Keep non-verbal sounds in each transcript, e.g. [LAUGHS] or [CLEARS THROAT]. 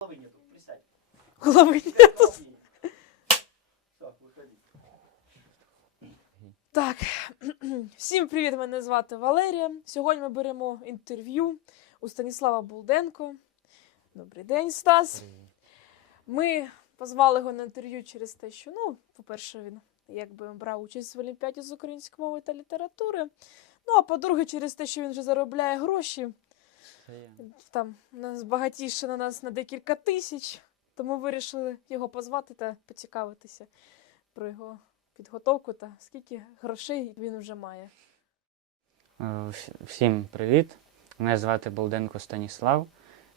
Головы нету, присядь. Все, выходи. Так, [CLEARS THROAT] всім привіт! Мене звати Валерія. Сьогодні ми беремо інтерв'ю у Станіслава Булденко. Добрий день, Стас. Ми позвали його на інтерв'ю через те, що, ну, по-перше, він якби брав участь в Олімпіаді з української мови та літератури. Ну, а по-друге, через те, що він вже заробляє гроші, Це там нас багатіше на нас на декілька тисяч. Тому вирішили його позвати та поцікавитися про його підготовку та скільки грошей він вже має. Е, Всім привіт. Мене звати Болденко Станіслав.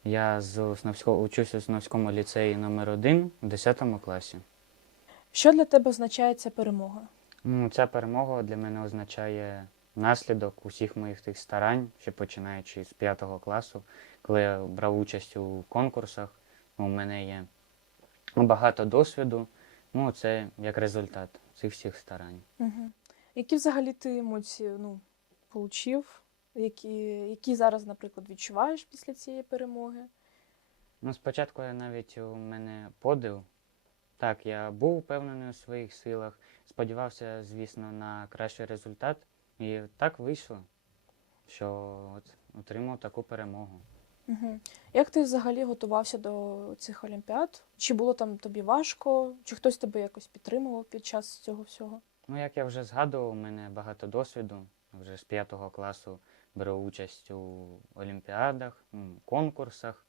Я з Основського учусь у Основському ліцеї номер 1 в 10 класі. Що для тебе означає ця перемога? Ну, ця перемога для мене означає наслідок усіх моїх тих старань, ще починаючи з 5 класу, коли я брав участь у конкурсах. У мене є багато досвіду. Ну, це як результат цих всіх старань. Угу. Які взагалі ти емоції ну, получив? Які, які зараз, наприклад, відчуваєш після цієї перемоги? Ну, спочатку я навіть у мене подив. Так, я був впевнений у своїх силах, сподівався, звісно, на кращий результат. І так вийшло, що от отримав таку перемогу. Угу. Як ти взагалі готувався до цих олімпіад? Чи було там тобі важко? Чи хтось тебе якось підтримував під час цього всього? Ну, як я вже згадував, у мене багато досвіду. Вже з 5 класу беру участь у олімпіадах, конкурсах.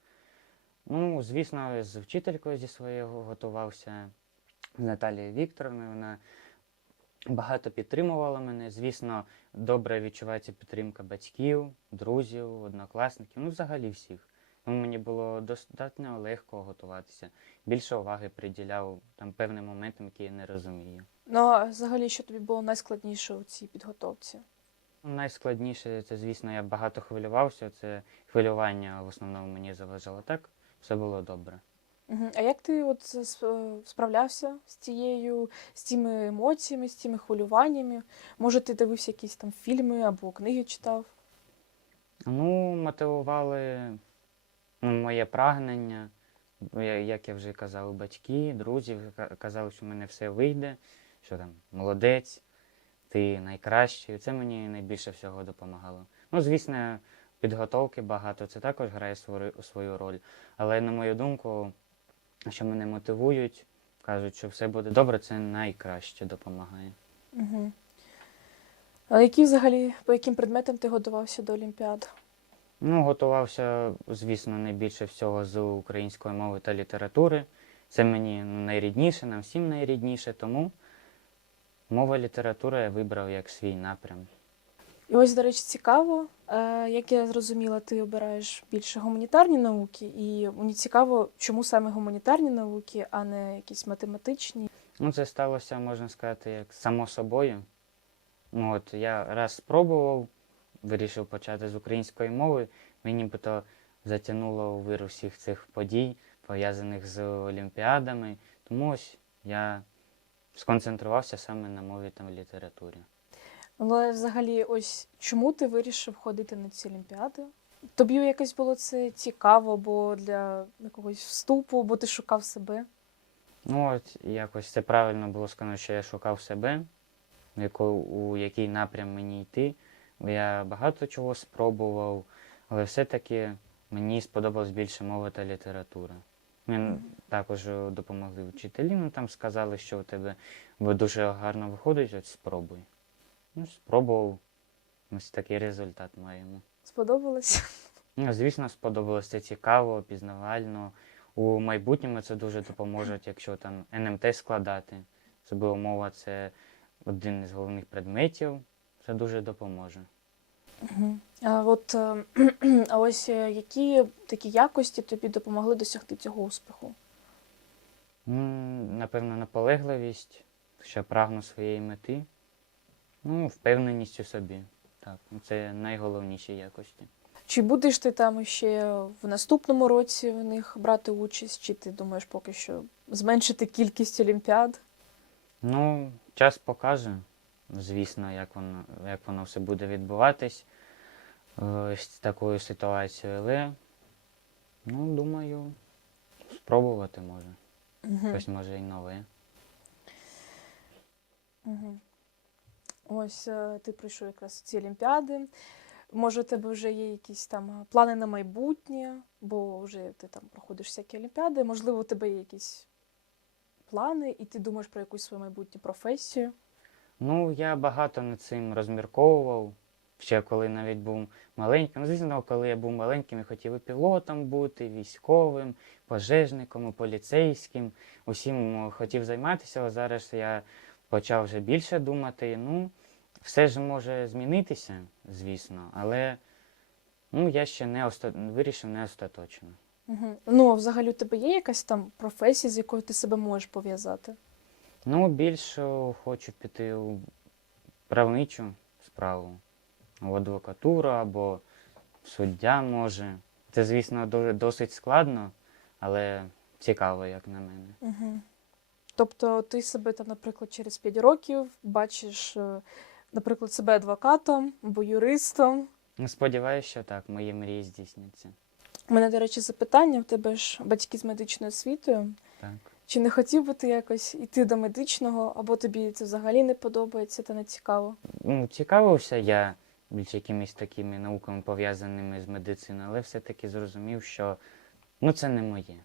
Ну, звісно, з вчителькою зі своєю готувався, з Наталією Вікторовною. Вона багато підтримувала мене. Звісно, добре відчувається підтримка батьків, друзів, однокласників, ну, взагалі всіх. Тому мені було достатньо легко готуватися. Більше уваги приділяв там певним моментам, які я не розумію. Ну, а взагалі, що тобі було найскладніше у цій підготовці? Найскладніше це, звісно, я багато хвилювався. Це хвилювання в основному мені заважало так. Все було добре. А як ти от е, справлявся з цією, з цими емоціями, з цими хвилюваннями? Може, ти дивився якісь там фільми або книги читав? Ну, мотивували ну, моє прагнення. Як я вже казав, батьки, друзі казали, що в мене все вийде, що там молодець, ти найкращий. Це мені найбільше всього допомагало. Ну, звісно, підготовки багато, це також грає свою роль. Але на мою думку, що мене мотивують, кажуть, що все буде добре, це найкраще допомагає. Угу. А які взагалі, по яким предметам ти готувався до Олімпіад? Ну, готувався, звісно, найбільше всього з української мови та літератури. Це мені ну, найрідніше, нам всім найрідніше, тому мова література я вибрав як свій напрям. І ось, до речі, цікаво, е, як я зрозуміла, ти обираєш більше гуманітарні науки, і мені цікаво, чому саме гуманітарні науки, а не якісь математичні. Ну, це сталося, можна сказати, як само собою. Ну, от я раз спробував, вирішив почати з української мови, мені би то затягнуло у вир всіх цих подій, пов'язаних з олімпіадами. Тому ось я сконцентрувався саме на мові та літературі. Але взагалі, ось чому ти вирішив ходити на ці олімпіади? Тобі якось було це цікаво, бо для якогось вступу, бо ти шукав себе. Ну, от якось це правильно було сказано, що я шукав себе, у який напрям мені йти. Бо Я багато чого спробував, але все-таки мені сподобалось більше мова та література. Мені Мгм. також е, допомогли вчителі, ну там сказали, що у тебе дуже гарно виходить, от спробуй. Ну, спробував. Ось такий результат маємо. Сподобалось? Ну, звісно, сподобалось це цікаво, пізнавально. У майбутньому це дуже допоможе, якщо там НМТ складати. Особливо мова це один із головних предметів. Це дуже допоможе. А от е, [CLEARS THROAT] а ось е, які такі якості тобі допомогли досягти цього успіху? Напевно, наполегливість, що прагну своєї мети. Ну, впевненість у собі. Так, ну, це найголовніші якості. Чи будеш ти там ще в наступному році в них брати участь, чи ти думаєш поки що зменшити кількість олімпіад? Ну, час покаже, звісно, як воно, як воно все буде відбуватись е, з такою ситуацією. Але, ну, думаю, спробувати може. Угу. Щось може і нове. Угу. Ось е, ти пройшов якраз ці олімпіади. Може, у тебе вже є якісь там е, плани на майбутнє, бо вже ти там проходиш всякі олімпіади. Можливо, у тебе є якісь плани, і ти думаєш про якусь свою майбутню професію. Ну, я багато над цим розмірковував. Ще коли навіть був маленьким. Ну, звісно, коли я був маленьким, я хотів і пілотом бути, військовим, пожежником, і поліцейським. Усім хотів займатися, але зараз я почав вже більше думати. Ну, все ж може змінитися, звісно, але ну, я ще не оста... вирішив не остаточно. Угу. Ну, а взагалі у тебе є якась там професія, з якою ти себе можеш пов'язати? Ну, більше хочу піти у правничу справу, в адвокатуру або суддя може. Це, звісно, досить складно, але цікаво, як на мене. Угу. Тобто ти себе там, наприклад, через 5 років бачиш, е, наприклад, себе адвокатом або юристом. Ну, Сподіваюся, що так, мої мрії здійсняться. У мене, до речі, запитання: в тебе ж батьки з медичною освітою. Так. Чи не хотів би ти якось йти до медичного, або тобі це взагалі не подобається та не цікаво? Ну, цікавився я більш якимись такими науками пов'язаними з медициною, але все-таки зрозумів, що ну, це не моє.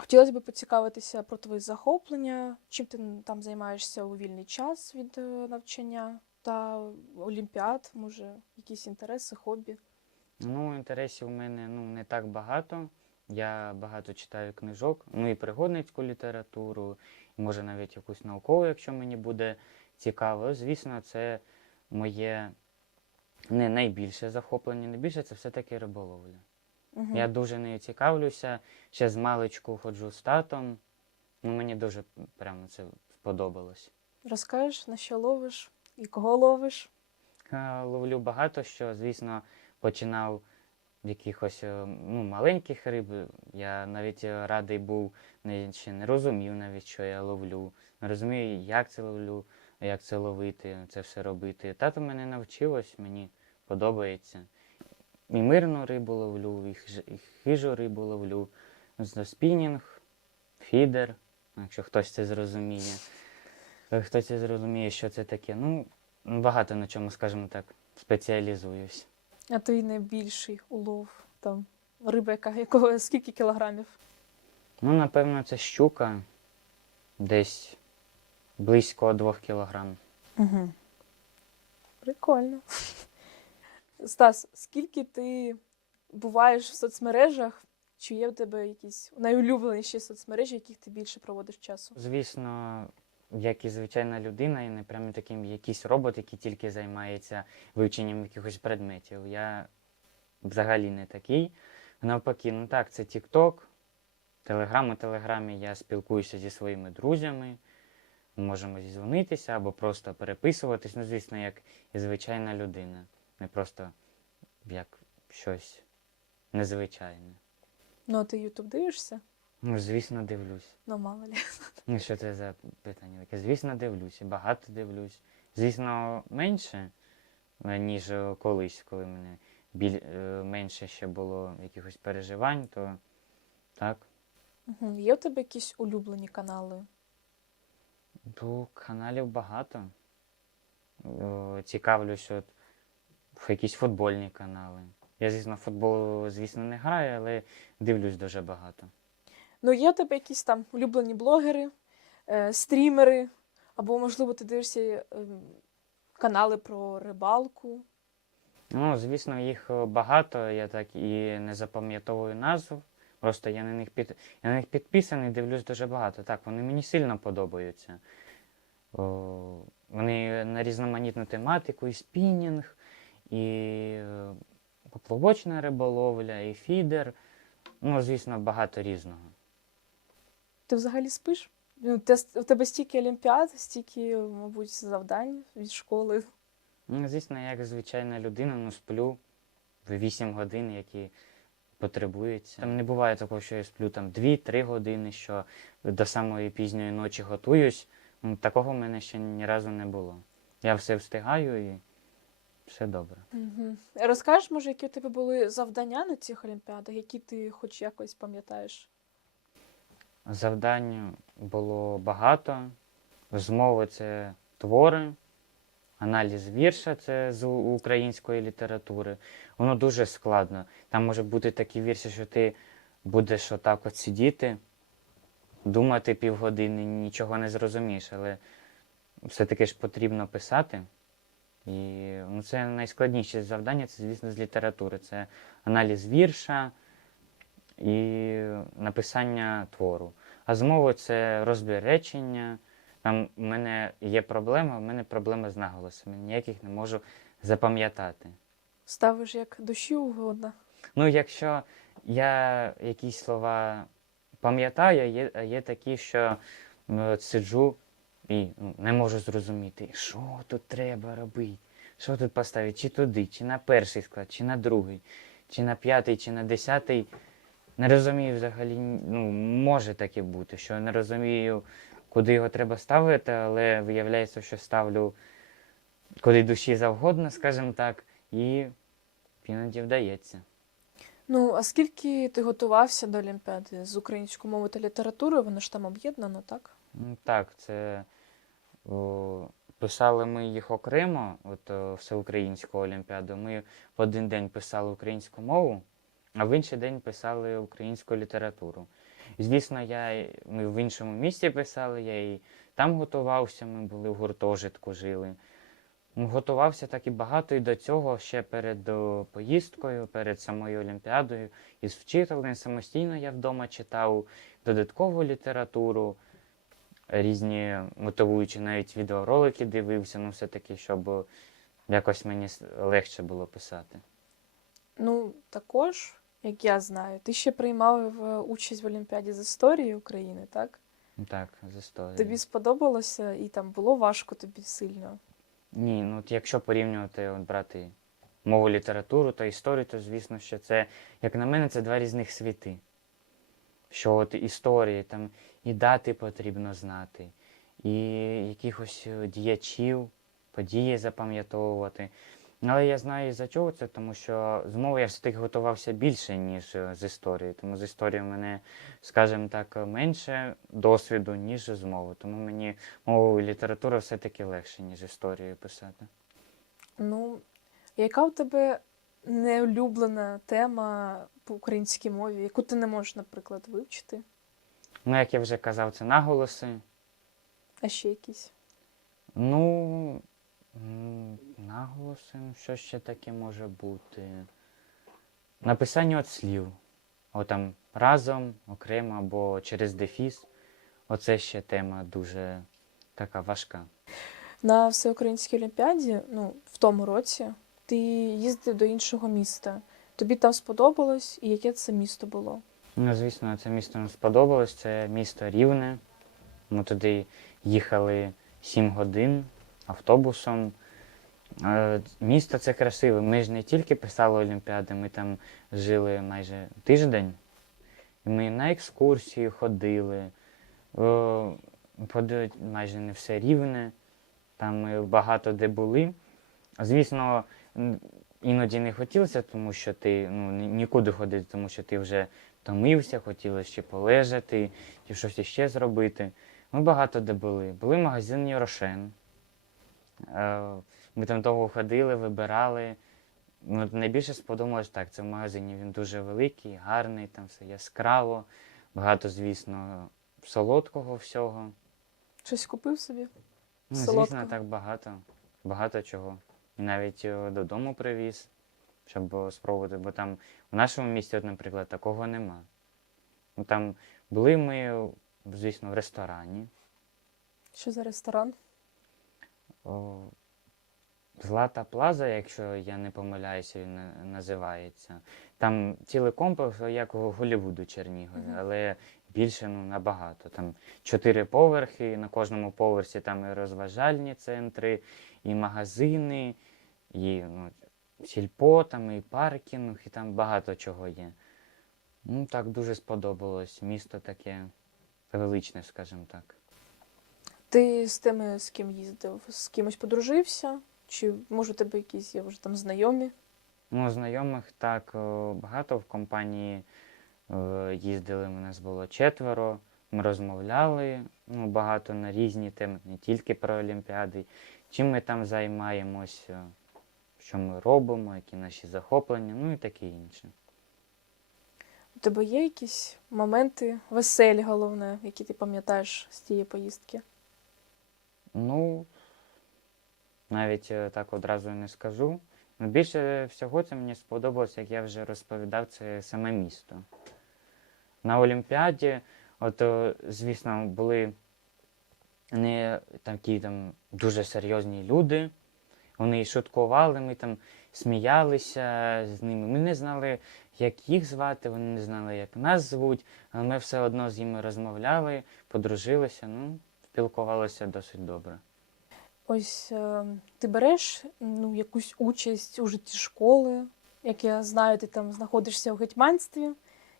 Хотілося б поцікавитися про твої захоплення, чим ти там займаєшся у вільний час від е, навчання та олімпіад, може, якісь інтереси, хобі. Ну, інтересів у мене ну, не так багато. Я багато читаю книжок, ну і пригодницьку літературу, може навіть якусь наукову, якщо мені буде цікаво. Звісно, це моє не найбільше захоплення. Найбільше це все-таки риболовля. Угу. Я дуже нею цікавлюся. Ще з маличку ходжу з татом. Ну, мені дуже прямо це сподобалось. Розкажеш, на що ловиш і кого ловиш? Е, Ловлю багато що, звісно, починав якихось е, ну, маленьких риб. Я навіть е, радий був, ще не розумів навіть, що я ловлю. Не розумію, як це ловлю, як це ловити, це все робити. Тато мене навчив, ось мені подобається. І мирну рибу ловлю, і, хиж, і хижу рибу ловлю. Спінінг, фідер, якщо хтось це зрозуміє. Е, Хтось це зрозуміє, що це таке. Ну, багато на чому, скажімо так, спеціалізуюсь. А твій найбільший улов там риба, яка якого скільки кілограмів? Ну, напевно, це щука десь близько 2 кілограм. Угу. Прикольно. Стас, скільки ти буваєш в соцмережах? Чи є в тебе якісь найулюбленіші соцмережі, яких ти більше проводиш часу? Звісно, як і звичайна людина, я не прямо таким якийсь робот, який тільки займається вивченням якихось предметів. Я взагалі не такий. Навпаки, ну так, це TikTok, Telegram. У Телеграмі я спілкуюся зі своїми друзями. Можемо зізвонитися або просто переписуватись. Ну, звісно, як і звичайна людина. Не просто як щось незвичайне. Ну, а ти Ютуб дивишся? Ну, звісно, дивлюсь. Ну, мало лі. Ну, що це за питання таке? Звісно, дивлюсь, багато дивлюсь. Звісно, менше, е, ніж е, колись, коли мене біль... е, менше ще було якихось переживань, то так. Угу. Є у тебе якісь улюблені канали? То каналів багато. О, Цікавлюсь от якісь футбольні канали. Я, звісно, футбол, звісно, не граю, але дивлюсь дуже багато. Ну, є у тебе якісь там улюблені блогери, е, стрімери, або, можливо, ти дивишся е, канали про рибалку. Ну, звісно, їх е, багато, я так і не запам'ятовую назв. Просто я на них під я на них підписаний, дивлюсь дуже багато. Так, вони мені сильно подобаються. О, вони на різноманітну тематику, і спінінг, і е, поплавочна риболовля, і фідер. Ну, звісно, багато різного. Ти взагалі спиш? Ну, У тебе стільки олімпіад, стільки, мабуть, завдань від школи. Ну, звісно, як звичайна людина, ну, сплю в 8 годин, які потребуються. Там не буває такого, що я сплю там 2-3 години, що до самої пізньої ночі готуюсь. Ну, такого в мене ще ні разу не було. Я все встигаю і все добре. Угу. Розкажеш, може, які у тебе були завдання на цих олімпіадах, які ти хоч якось пам'ятаєш? Завдань було багато. З мови це твори, аналіз вірша це з української літератури. Воно дуже складно. Там може бути такі вірші, що ти будеш отак от сидіти, думати півгодини, нічого не зрозумієш, але все-таки ж потрібно писати. І ну, це найскладніше завдання, це, звісно, з літератури. Це аналіз вірша і написання твору. А з мови це розбір речення. Там в мене є проблема, в мене проблема з наголосами. Ніяких не можу запам'ятати. Ставиш як душі угодно. Ну, якщо я якісь слова пам'ятаю, є, є такі, що сиджу і ну, не можу зрозуміти, що тут треба робити, що тут поставити, чи туди, чи на перший склад, чи на другий, чи на п'ятий, чи на десятий. Не розумію взагалі, ну, може таке бути, що не розумію, куди його треба ставити, але виявляється, що ставлю куди душі завгодно, скажімо так, і іноді вдається. Ну, а скільки ти готувався до Олімпіади з української мови та літератури? Воно ж там об'єднано, так? Так, це писали ми їх окремо, от всеукраїнську олімпіаду. Ми в один день писали українську мову, а в інший день писали українську літературу. Звісно, я, ми в іншому місті писали, я і там готувався, ми були в гуртожитку, жили. Готувався так і багато, і до цього ще перед поїздкою, перед самою Олімпіадою. Із вчителем самостійно я вдома читав додаткову літературу різні мотивуючі навіть відеоролики дивився, ну все-таки, щоб якось мені легше було писати. Ну, також, як я знаю, ти ще приймав е, участь в Олімпіаді з історії України, так? Так, з історії. Тобі сподобалося і там було важко тобі сильно. Ні, ну от якщо порівнювати, от брати мову літературу та історію, то звісно, що це, як на мене, це два різних світи. Що от історії, там і дати потрібно знати, і якихось е, діячів, події запам'ятовувати. Але я знаю за чого це, тому що з мови я все-таки готувався більше, ніж е, з історії. Тому з історії в мене, скажімо так, менше досвіду, ніж з мови. Тому мені мову і літературу все-таки легше, ніж історію писати. Ну, яка у тебе неулюблена тема по українській мові, яку ти не можеш, наприклад, вивчити? Ну, як я вже казав, це наголоси. А ще якісь? Ну, наголоси, ну, що ще таке може бути? Написання от слів. От там разом, окремо або через дефіс. Оце ще тема дуже така важка. На всеукраїнській олімпіаді, ну, в тому році, ти їздив до іншого міста. Тобі там сподобалось, і яке це місто було? Ну, звісно, це місто нам сподобалось. Це місто Рівне. Ми туди їхали 7 годин автобусом. Е, Місто це красиве. Ми ж не тільки писали Олімпіади, ми там жили майже тиждень. Ми на екскурсії ходили. Майже не все рівне. Там ми багато де були. Звісно, іноді не хотілося, тому що ти ну, нікуди ходити, тому що ти вже втомився, хотілося ще полежати, чи щось іще зробити. Ми багато де були. Були в магазині Рошен. Е, Ми там довго ходили, вибирали. Ну, найбільше сподобалось так, це в магазині. Він дуже великий, гарний, там все яскраво, багато, звісно, солодкого всього. Щось купив собі? Ну, звісно, Солодкого? так багато, багато чого. І навіть е, додому привіз, щоб е, спробувати, бо там в нашому місті, от, наприклад, такого нема. Ну, там були ми, звісно, в ресторані. Що за ресторан? О, Злата Плаза, якщо я не помиляюся, він називається. Там цілий комплекс, як у Голлівуду Чернігові, Мгм. але більше ну, набагато. Там чотири поверхи, на кожному поверсі там і розважальні центри, і магазини, і ну, сільпо, там, і паркінг, і там багато чого є. Ну, так дуже сподобалось. Місто таке величне, скажімо так. Ти з тими, з ким їздив, з кимось подружився? Чи може у тебе якісь є вже там знайомі? Ну, знайомих так багато в компанії е, їздили. У нас було четверо. Ми розмовляли ну, багато на різні теми, не тільки про Олімпіади, чим ми там займаємося, що ми робимо, які наші захоплення, ну і таке інше. У тебе є якісь моменти веселі, головне, які ти пам'ятаєш з тієї поїздки? Ну, навіть е, так одразу не скажу. Ну, Більше всього це мені сподобалося, як я вже розповідав, це саме місто. На Олімпіаді, от, е, звісно, були не такі там дуже серйозні люди. Вони і шуткували, ми там сміялися з ними. Ми не знали, як їх звати, вони не знали, як нас звуть, але ми все одно з ними розмовляли, подружилися, ну, спілкувалися досить добре. Ось е, ти береш ну, якусь участь у житті школи, як я знаю, ти там знаходишся у гетьманстві.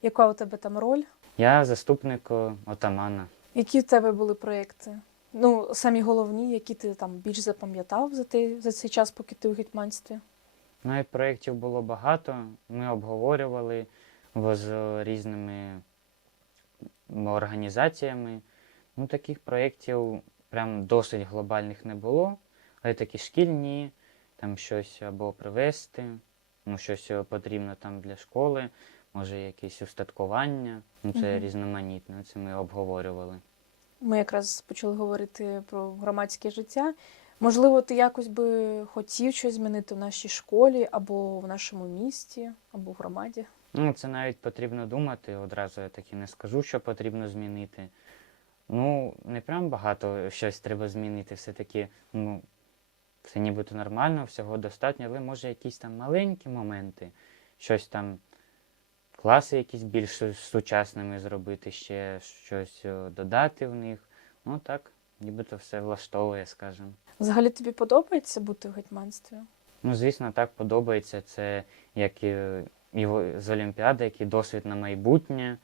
Яка у тебе там роль? Я заступник е, отамана. Які в тебе були проєкти? Ну, самі головні, які ти там більш запам'ятав за, те, за цей час, поки ти у гетьманстві? Ну і проєктів було багато. Ми обговорювали з різними організаціями. Ну, таких проєктів прям досить глобальних не було, але такі шкільні, там щось або привезти, ну, щось потрібно там для школи, може якесь устаткування. Ну, це Мгм. різноманітно, це ми обговорювали. Ми якраз почали говорити про громадське життя. Можливо, ти якось би хотів щось змінити в нашій школі, або в нашому місті, або в громаді. Ну, це навіть потрібно думати. Одразу я таки не скажу, що потрібно змінити. Ну, не прям багато щось треба змінити. Все-таки, ну, все нібито нормально, всього достатньо, але може якісь там маленькі моменти, щось там, класи якісь більш сучасними зробити, ще щось е, додати в них. Ну так, нібито все влаштовує, скажімо. Взагалі тобі подобається бути в гетьманстві? Ну, звісно, так подобається. Це як і, і з Олімпіади, як і досвід на майбутнє.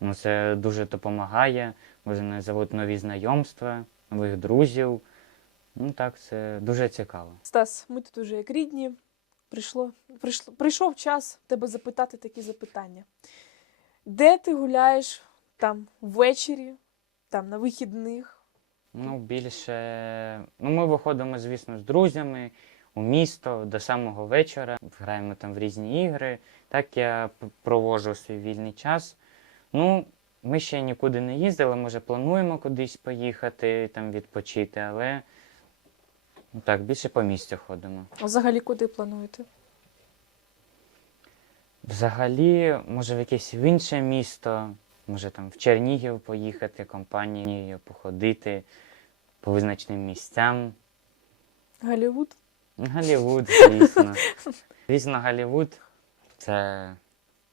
Ну, це дуже допомагає. Можна заводити нові знайомства, нових друзів. Ну так, це дуже цікаво. Стас, ми тут уже як рідні. Прийшло, прийшло, прийшов час тебе запитати такі запитання. Де ти гуляєш там ввечері, там на вихідних? Ну, більше. Ну, ми виходимо, звісно, з друзями у місто до самого вечора. Граємо там в різні ігри. Так я п- проводжу свій вільний час. Ну, ми ще нікуди не їздили, може, плануємо кудись поїхати, там відпочити, але так, більше по місту ходимо. А взагалі куди плануєте? Взагалі, може, в якесь в інше місто, може там в Чернігів поїхати, компанією походити по визначеним місцям. Голлівуд? Голлівуд, звісно. [LAUGHS] Звісно, Голлівуд це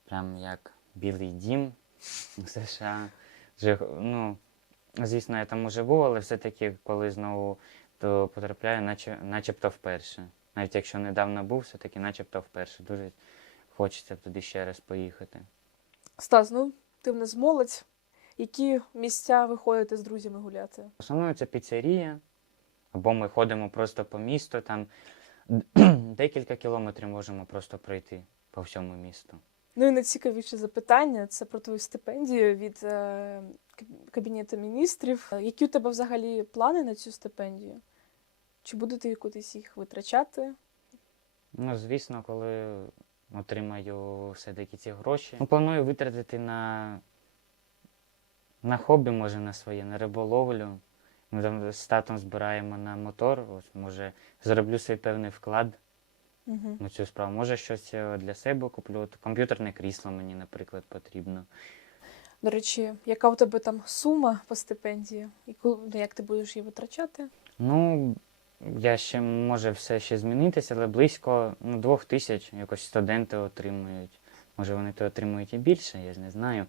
прям як білий дім у США. Ну, звісно, я там уже був, але все-таки, коли знову то потрапляю, наче, начебто вперше. Навіть якщо недавно був, все-таки начебто вперше. Дуже хочеться туди ще раз поїхати. Стас, ну ти в нас молодь. Які місця ви ходите з друзями гуляти? Основною це піцерія, або ми ходимо просто по місту, там [CLEARS THROAT] декілька кілометрів можемо просто пройти по всьому місту. Ну і найцікавіше запитання це про твою стипендію від е, Кабінету міністрів. Які у тебе взагалі плани на цю стипендію? Чи будете кудись їх витрачати? Ну, звісно, коли отримаю все-таки ці гроші. Ну, планую витратити на, на хобі, може, на своє, на риболовлю. Ми там з татом збираємо на мотор. Ось, може, зроблю свій певний вклад Угу. на цю справу. Може, щось е, для себе куплю. От комп'ютерне крісло мені, наприклад, потрібно. До речі, яка у тебе там сума по стипендії? І як ти будеш її витрачати? Ну, я ще може все ще змінитися, але близько ну, двох тисяч якось студенти отримують. Може, вони то отримують і більше, я ж не знаю.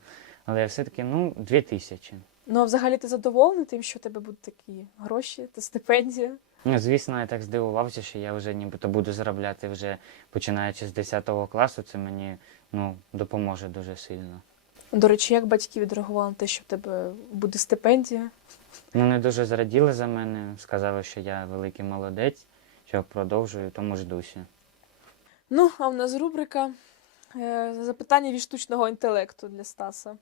Але все-таки, ну, дві тисячі. Ну, а взагалі ти задоволений тим, що у тебе будуть такі гроші та стипендія? Ну, звісно, я так здивувався, що я вже нібито буду заробляти вже починаючи з 10 класу. Це мені ну, допоможе дуже сильно. До речі, як батьки відреагували на те, що в тебе буде стипендія? Вони дуже зраділи за мене, сказали, що я великий молодець, що продовжую, тому ждуся. Ну, а в нас рубрика е, запитання від штучного інтелекту для Стаса.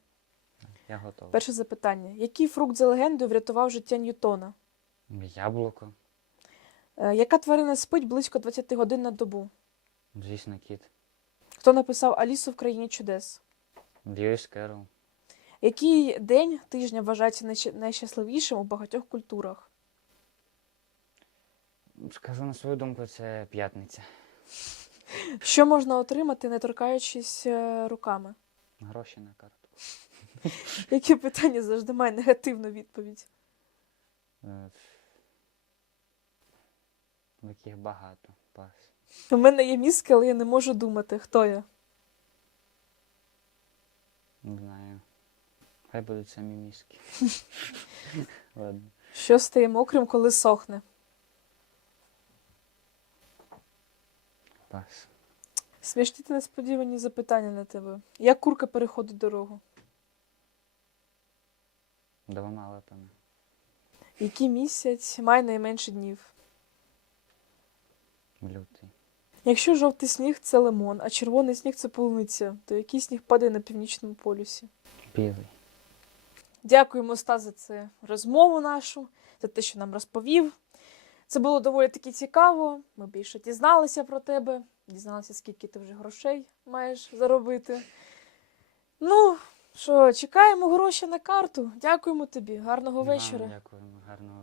Я готовий. Перше запитання: який фрукт за легендою врятував життя Ньютона? Яблуко, Е, Яка тварина спить близько 20 годин на добу? звісно, кіт. Хто написав Алісу в країні чудес? Льюіс Керол. Який день тижня вважається найщ- найщасливішим у багатьох культурах? Скажу на свою думку, це п'ятниця. Що можна отримати, не торкаючись е, руками? Гроші на карту. Яке питання завжди має негативну відповідь? Е, Яких багато. Пас. У мене є мізки, але я не можу думати, хто я. Не знаю. Хай будуть самі мізки. [LAUGHS] Ладно. Що стає мокрим, коли сохне? Пас. Смішні та несподівані запитання на тебе. Як курка переходить дорогу? Двома лапами. Який місяць має найменше днів? Лютий. Якщо жовтий сніг це лимон, а червоний сніг це полуниця, то який сніг падає на північному полюсі? Білий. Дякуємо, Стас, за це розмову нашу, за те, що нам розповів. Це було доволі таки цікаво. Ми більше дізналися про тебе, дізналися, скільки ти вже грошей маєш заробити. Ну, що, чекаємо гроші на карту. Дякуємо тобі. Гарного вечора. Дякуємо. Гарного